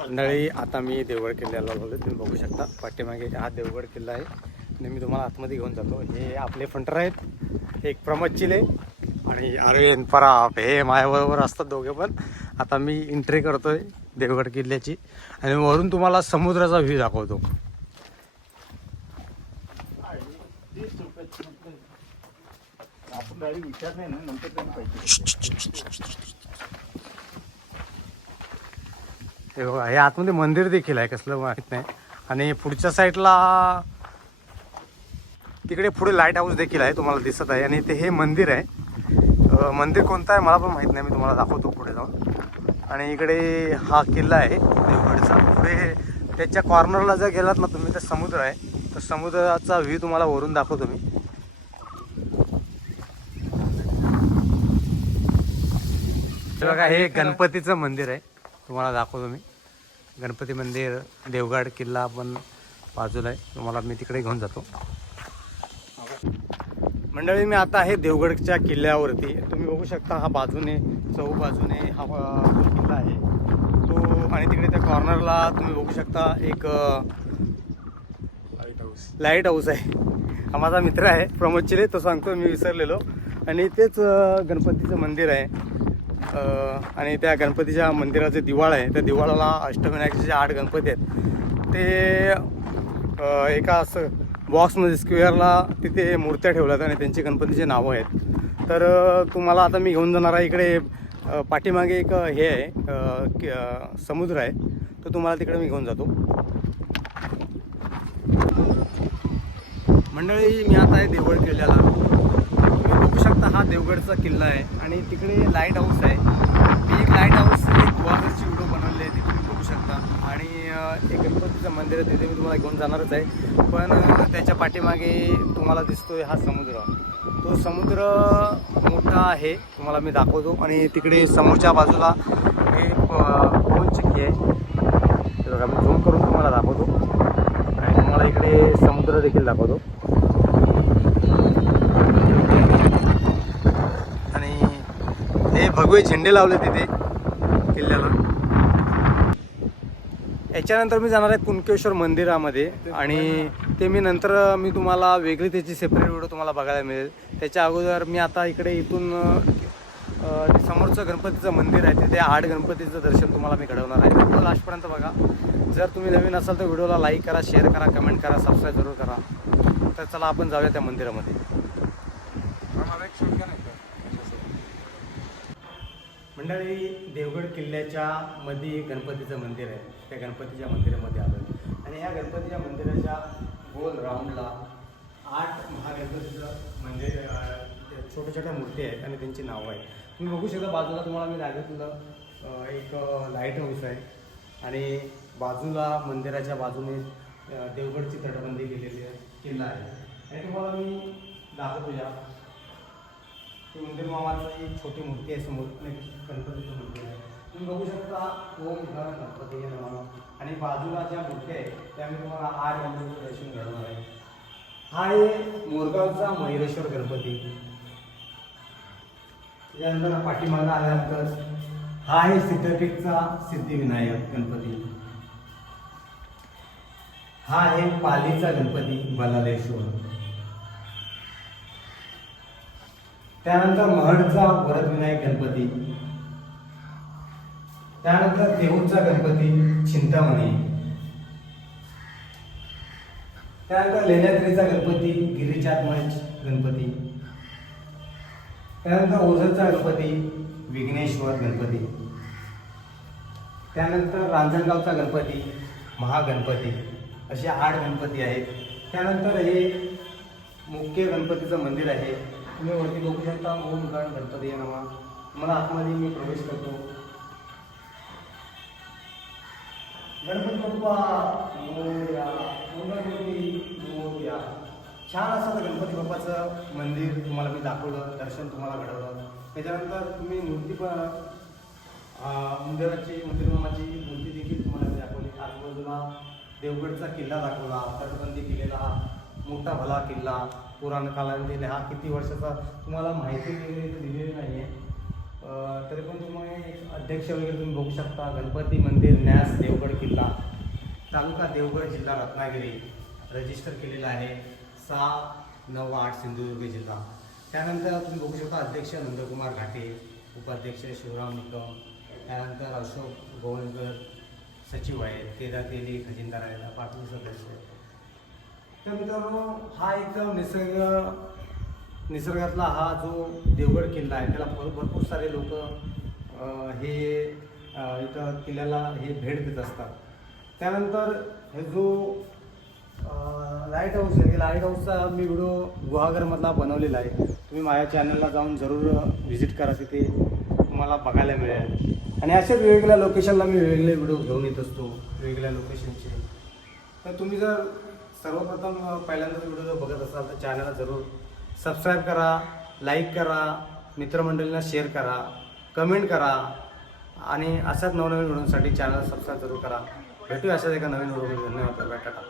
मंडळी आता मी देवगड किल्ल्याला आलो तुम्ही बघू शकता पाठीमागे हा देवगड किल्ला आहे. आणि मी तुम्हाला आतमध्ये घेऊन जातो. हे आपले फंटर आहेत. एक प्रमोद चिले आणि अरविंद पराप. हे माझ्याबरोबर असतात दोघे पण. आता मी एंट्री करतोय देवगड किल्ल्याची. आणि वरून तुम्हाला समुद्राचा व्ह्यू दाखवतो. गाडी विचार नाही ना नंतर पाहिजे. हे बघा हे आतमध्ये मंदिर देखील आहे कसलं माहीत नाही. आणि पुढच्या साईडला तिकडे पुढे लाइट हाऊस देखील आहे तुम्हाला दिसत आहे. आणि ते हे मंदिर आहे. मंदिर कोणतं आहे मला पण माहीत नाही मी तुम्हाला दाखवतो पुढे जाऊन. आणि इकडे हा किल्ला आहे देवगडचा. पुढे त्याच्या कॉर्नरला जर गेलात ना तुम्ही तर समुद्र आहे. तर समुद्राचा व्ह्यू तुम्हाला वरून दाखवतो मी. बघा हे गणपतीचं मंदिर आहे. तुम्हाला दाखवतो मी. गणपती मंदिर देवगड किल्ला पण बाजूला आहे तुम्हाला मी तिकडे घेऊन जातो. मंडळी मी आता आहे देवगडच्या किल्ल्यावरती. तुम्ही बघू शकता हा बाजूने चौ बाजूने हा किल्ला आहे. तो आणि तिकडे त्या कॉर्नरला तुम्ही बघू शकता एक लाइट हाऊस लाइट हाऊस आहे. हा माझा मित्र आहे प्रमोद चिले तो सांगतो मी विसरलेलो. आणि तेच गणपतीचं मंदिर आहे. आणि त्या गणपतीच्या मंदिराचे दिवाळ आहे. त्या दिवाळाला अष्टविनायकाचे जे आठ गणपती आहेत ते एका असं बॉक्समध्ये स्क्वेअरला तिथे मूर्त्या ठेवल्यात आणि त्यांची गणपतीचे नावं आहेत. तर तुम्हाला आता मी घेऊन जाणार आहे इकडे पाठीमागे एक हे आहे समुद्र आहे. तर तुम्हाला तिकडे मी घेऊन जातो. मंडळी मी आता आहे देवळ किल्ल्याला बघू शकता हा देवगडचा किल्ला आहे आणि तिकडे लाइट हाऊस आहे. मी एक लाइट हाऊस एक गुहागरची व्हिडिओ बनवली आहे ती तुम्ही बघू शकता. आणि एक गणपतीचं मंदिर आहे तिथे मी तुम्हाला घेऊन जाणारच आहे. पण त्याच्या पाठीमागे तुम्हाला दिसतोय हा समुद्र. तो समुद्र मोठा आहे तुम्हाला मी दाखवतो. आणि तिकडे समोरच्या बाजूला एक पवनचक्की आहे. बघा मी झूम करून तुम्हाला दाखवतो. आणि तुम्हाला इकडे समुद्र देखील दाखवतो आणि हे भगवे झेंडे लावले तिथे किल्ल्याला. याच्यानंतर मी जाणार आहे कुणकेश्वर मंदिरामध्ये आणि ते मी नंतर मी तुम्हाला वेगळी त्याची सेपरेट व्हिडिओ तुम्हाला बघायला मिळेल. त्याच्या अगोदर मी आता इकडे इथून समोरचं गणपतीचं मंदिर आहे तिथे आठ गणपतीचं दर्शन तुम्हाला मी घडवणार आहे. व्हिडिओ लास्टपर्यंत बघा. जर तुम्ही नवीन असाल तर व्हिडिओला लाईक करा शेअर करा कमेंट करा सबस्क्राईब जरूर करा. तर चला आपण जाऊया त्या मंदिरामध्ये मला एक शोध नाही का मंडळी देवगड किल्ल्याच्या मध्ये एक गणपतीचं मंदिर आहे. त्या गणपतीच्या मंदिरामध्ये आलो आणि या गणपतीच्या मंदिराच्या गोल राऊंडला आठ महागणपतीचं मंदिर छोट्या छोट्या मूर्ती आहेत आणि त्यांची नावं आहेत. तुम्ही बघू शकता बाजूला तुम्हाला मी दाखवलं एक लाइट हाऊस आहे. आणि बाजूला मंदिराच्या बाजूने देवगडची तटबंदी केलेली आहे किल्ला आहे. आणि तुम्हाला मी दाखवतो या. ते मंदिर मामाची एक छोटी मूर्ती आहे समोर गणपतीची मूर्ती आहे. तुम्ही बघू शकता ओम घर गणपती आणि बाजूला ज्या मूर्त्या आहेत त्या मी तुम्हाला आठ गणपतीचं दर्शन घडवणार आहे. हा आहे मोरगावचा मयुरेश्वर गणपती. त्याच्यानंतर पाठीमागा आल्यानंतर हा आहे सिद्धपीठचा सिद्धिविनायक गणपती. हा आहे पालीचा गणपती बलालेश्वर. त्यानंतर महडचा वरदविनायक गणपती. त्यानंतर देऊरचा गणपती चिंतामणी. त्यानंतर लेण्याद्रीचा गणपती गिरिजात्मज गणपती. त्यानंतर ओझरचा गणपती विघ्नेश्वर गणपती. त्यानंतर रांजणगावचा गणपती महागणपती. असे आठ गणपती आहेत. त्यानंतर हे मुख्य गणपतीचं मंदिर आहे. तुम्ही वरती बघू शकता ओम गण गणपती आहे नावा मला आतमध्ये मी प्रवेश करतो. गणपती बाप्पा मोर्या गणपती मोर्या. छान असं गणपती बाप्पाचं मंदिर. तुम्हाला मी दाखवलं दर्शन तुम्हाला घडवलं. त्याच्यानंतर तुम्ही मूर्ती पण अं, मंदिराची मंदिरमामाची मूर्ती देखील तुम्हाला मी दाखवली. आजूबाजूला देवगडचा किल्ला दाखवला तटबंदी केलेला मोठा भला किल्ला. पुराण कालावधीतील हा किती वर्षाचा तुम्हाला माहिती वगैरे दिलेली नाही आहे तरी पण तुम्ही अध्यक्ष वगैरे तुम्ही बघू शकता. गणपती मंदिर न्यास देवगड किल्ला. तालुका देवगड जिल्हा रत्नागिरी रजिस्टर केलेला आहे. सहा नऊ आठ सिंधुदुर्ग जिल्हा. त्यानंतर तुम्ही बघू शकता अध्यक्ष नंदकुमार घाटे उपाध्यक्ष शिवराम निकम. त्यानंतर अशोक गोवणकर सचिव आहेत. तेरा तेली खजिनदार आहेत. पाटील सदस्य तर मित्रांनो हा एकदम निसर्ग निसर्गातला हा जो देवगड किल्ला आहे त्याला भर- भरपूर सारे लोक हे इथं किल्ल्याला हे भेट देत असतात. त्यानंतर हे जो लाइट हाऊस आहे लाइट हाऊसचा मी व्हिडिओ गुहागरमधला बनवलेला आहे. तुम्ही माझ्या चॅनलला जाऊन जरूर व्हिजिट करा तिथे तुम्हाला बघायला मिळेल. आणि अशाच वेगवेगळ्या लोकेशनला मी वेगवेगळे व्हिडिओ घेऊन येत असतो वेगवेगळ्या लोकेशनचे तर तुम्ही जर सर्वप्रथम पहिल्यांदा पहिल्यांदाच व्हिडिओ जर बघत असाल तर चॅनलला जरूर सबस्क्राईब करा लाईक करा मित्रमंडळींना शेअर करा कमेंट करा आणि अशाच नवनवीन व्हिडिओसाठी चॅनल सबस्क्राईब जरूर करा. भेटूया अशाच एका नवीन व्हिडिओमध्ये. धन्यवाद टाटा.